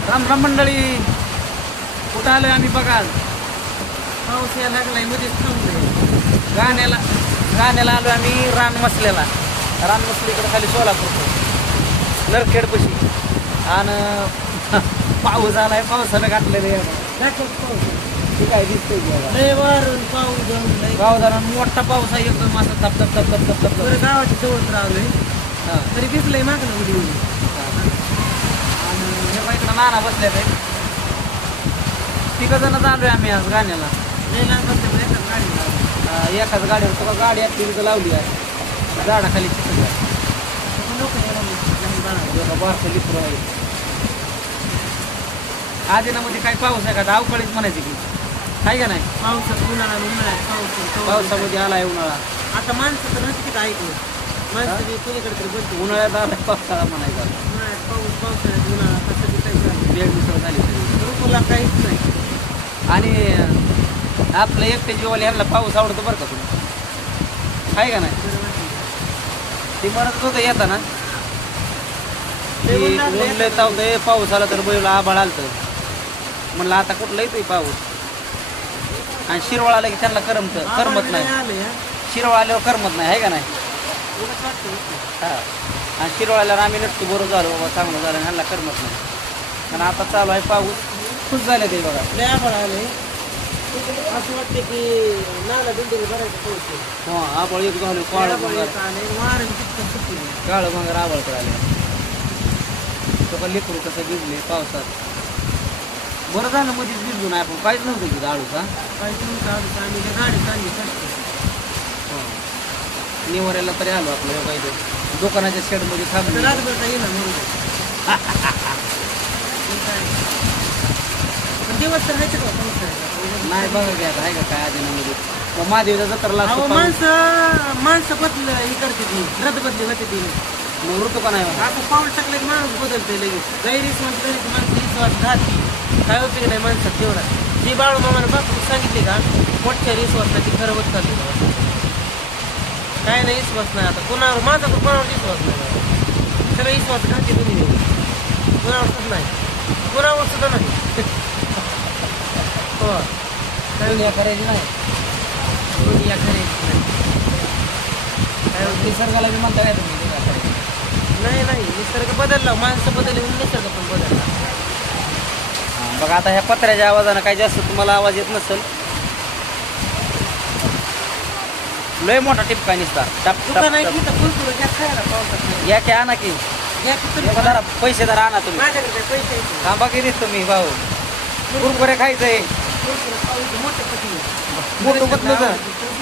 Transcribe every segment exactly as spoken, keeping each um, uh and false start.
राम राम मंडळी, कुठं आलोय आम्ही बघा. पाऊस यायला लागलाय मध्येच थांबलोय. गाण्याला गाण्याला आलोय आम्ही रान मसल्याला. रान मसलीकडे खाली सोलापूर नरखेडपशी. आणि पाऊस आलाय, पावसानं घातलेलं आहे. ठीक आहे, दिसतंय की बघा. लय वारून पाऊस जाऊन लय गावदारान मोठा पाऊस आहे एकदम असा धप धप धप धप धप धप बरं गावाच्या जवळ राहिलोय हा. तरी दिसलंय मागणं उडी उडी. आणि हे बघा इकडं नाना बसले ते तिघ जण चालूय आम्ही आज गाण्याला. लय लांब असते बरं एकाच गाडी लावली. हा, एकाच गाडीवर तुला गाडी आली तिथं लावली आहे झाडाखाली चिकन लोक बारसं लिप्रो आहे. आदिनामध्ये काय पाऊस आहे का? अवकाळीच म्हणायची की आहे का नाही? पावसात उन्हाळा उन्हाळ्यात पाऊस पावसामध्ये आलाय उन्हाळा. आता माणसं तर नसते का ऐकलं माणसं बी कोणीकडे तरी बनते. उन्हाळ्यात आलाय पावसाळा म्हणायचा. उन्हाळ्यात पाऊस पावसाळ्यात उन्हाळा कसं बी काही झालं बेड मिसळ झाली तरी. लोकांना काहीच नाही. आणि आपलं एकटे जीवाला ह्यांना पाऊस आवडतो बरं का तुम्ही आहे का नाही? बरं वाटलं. ते म्हणत होतं येताना लय ऊन लागलंय. ऊनलंय तावतंय, पाऊस आला तर बैला आभाळ आलतं. म्हणलं आता कुठलं येतोय पाऊस. आणि शिरवळ आलं की त्यांना करमत करमत नाही. आलं या शिरवळ आल्यावर करमत नाही आहे का नाही? उगाच वाटतं. हा. आणि शिरवळ आल्यावर आम्ही नक्की बरोबर झालो बाबा, चांगलं झालं, ह्यांना करमत नाही. आणि आता चालू आहे पाऊस, खुश झाले ते बघा. लय आभाळ आले असं वाटते की नाला बिल्डिंग भरायचं पाऊस आहे. हो, आभाळ एक झालं, काळं आभाळ भंगार येत आलंय, वारं कितकं सुटलंय. काळं भंगार आभाळ करायला. तो लेकरू कसं भिजले पावसात. बरं झालं मध्येच भिजलो नाही आपण, काहीच नव्हतं की आळूच. हा, काही तुमचं आमचं आम्ही त्या गाडी चालली फटके. निवाऱ्याला तरी आलो आपलं. हे पाहिजे दुकानाच्या शेडमध्ये आता थांबलो. रातभर काही येणार म्हणून काय पण दिवस तर राहायचं का पावसाळ्यात? नाही बघा की आता आहे का काय आदिनामध्ये. मग महादेवच्या जत्राला अहो, असतो पाऊस. माणसं माणसं बदल ही करते ती रद्द बदली होते ती. मग ऋतू का नाही होत? आता पाऊल टाकलं की माणूस बदलतोय लगेच. गैरविश्वास गैर माणसं विश्वास राहते. काय उपयोग नाही माणसात तेवढा. जी बाळू मामानं बापू सांगितले का मोठ्या विश्वास नाही ती खरं होत चालते. काय नाही विश्वास नाही आता कोणावर. माझा तर कोणावर विश्वास नाही. सगळं विश्वास घातली तुम्ही कोणावर सुद्धा नाही. कोणावर सुद्धा नाही. हो काही नाही करायची नाही. कोणी या करायची नाही. काय होतं? निसर्गाला बी म्हणता काय तुम्ही दुनिया करायची. नाही नाही निसर्ग बदलला, माणसं बदलली म्हणून निसर्ग पण बदलला. हा, बघा आता ह्या पत्र्याच्या आवाजानं काही जास्त तुम्हाला आवाज येत नसेल. लय मोठा टिपका निसता टप दुकान टप आहे टप. की तर कुरकुरं घ्या खायला पावसात नाही. घ्या की आणा की. घ्या की तुम्ही. एका जरा पैसे जरा आणा तुम्ही. माझ्याकडे काय पैसे आहेत? थांबा की दिसतो मी भाऊ. कुरकुरे खायचंय. कुरकुरं पाऊस मोठं पती आहे. मोठं बदलू तर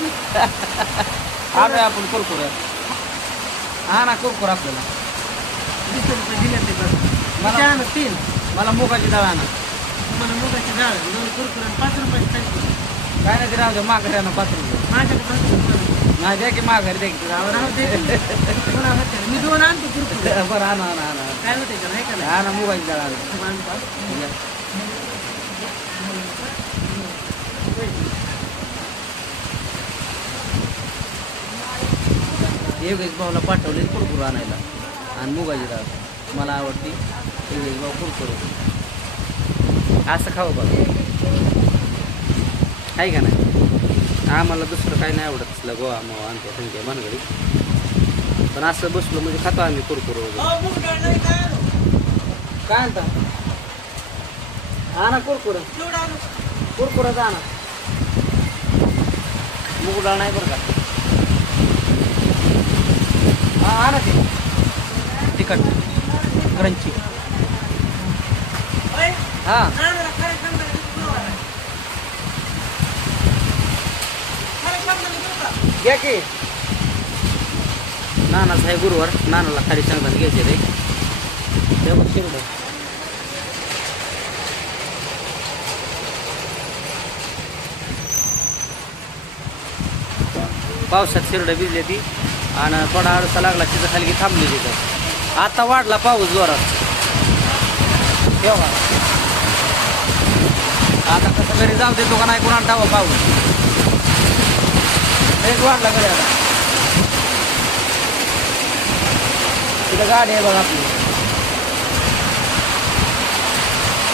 आणूया आपण कुरकुरे. हा ना कुरकुर आपल्याला. वीस रुपये दिले ते बरं. मला- किती आणा? तीन. मला मुगाची डाळ आणा. तुम्हाला मुगाची डाळ दोन कुरकुरं आणि पाच रुपयाची टाकी. काय नाही ते राहू द्या, माघारी आणा पाच रुपये. माझ्याकडे पाच रुपये. नाही द्या की माघारी द्या की. राव राव दे की. कोणा होते? मी दोन आणतो कुरकुरे. बरं आणा आणा आणा काय होते का नाही का नाही? आणा मुगाची डाळ आणा. आणतो. योगेश भाऊला पाठवले कुरकुर आणायला आणि मुगाची डाळ मला आवडती. योगेश भाऊ कुरकुर असं खाऊ बघा आहे का नाही? आम्हाला दुसरं काही नाही आवडत असलं गोवा मावा आणतो त्यांच्या मनगडी. पण असं बसलो म्हणजे खातो आम्ही कुरकुर वगैरे. अहो, मूग डाळ नाही काय आणू? काय आणता? आणा कुरकुर. चिवडा आणू? कुरकुराचा आणा. मूग डाळ नाही बरं का. हा आणा ते तिखट क्रंची. होय? हा नानाला खरं सांगणार की तू आहे. खरं सांगणार की तू का? घ्या की. नानाचा आहे गुरुवार. नानाला खाली सांगताना घ्यायचे रे. तेव्हा शिरडं पावसात शिरडं भिजली ती आणि थोडा अडसा लागला तिथं खाली की थांबली तिथं. आता वाढला पाऊस जोरात. तेव्हा आता कसं घरी जाऊ देतो का नाही कोणा टावा पाऊस. एक वाढला घरी आता. तिथं गाडी आहे बघा आपली.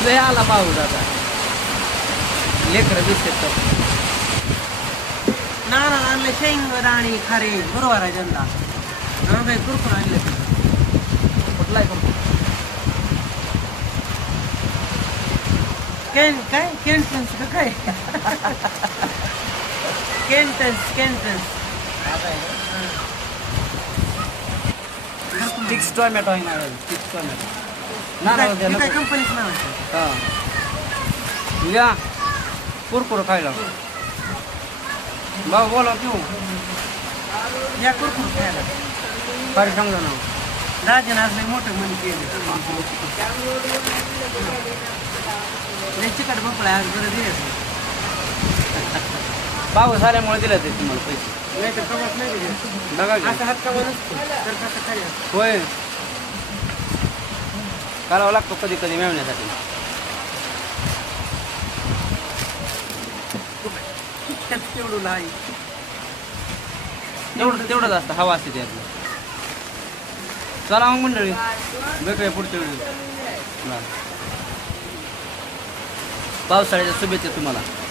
लय आला पाऊस आता लेकरं दिसतात तर. नाना आणलं शेंगदाणे खारे बरोबर आहे त्यांना हा काय कुरकुर आणले कुठला आहे पण केन काय केंटन्स का काय केंटन्स केंटन्स फिक्स टोमॅटो आहे ना फिक्स टोमॅटो ना ना द्या काय नको. कंपनीच नाव आहे हा या कुरकुर खायला भाऊ बोला तू या कुरकुर खायला फार सांगा ना राजन आज लय मोठं मन केलं लय चिकट भोपळा आज बरं दिले पाऊस आल्यामुळे दिलं ते तुम्हाला पैसे नाही तर कमाच नाही दिले बघा की. असं हात कमा नसतो तर कसं खायला होय करावं लागतो कधी कधी मिळवण्यासाठी तेवढं नाही तेवढं तेवढंच असतं हवा असते त्यातलं चला मग मंडळी भेटूया पुढच्या वेळी पावसाळ्याच्या शुभेच्छा तुम्हाला.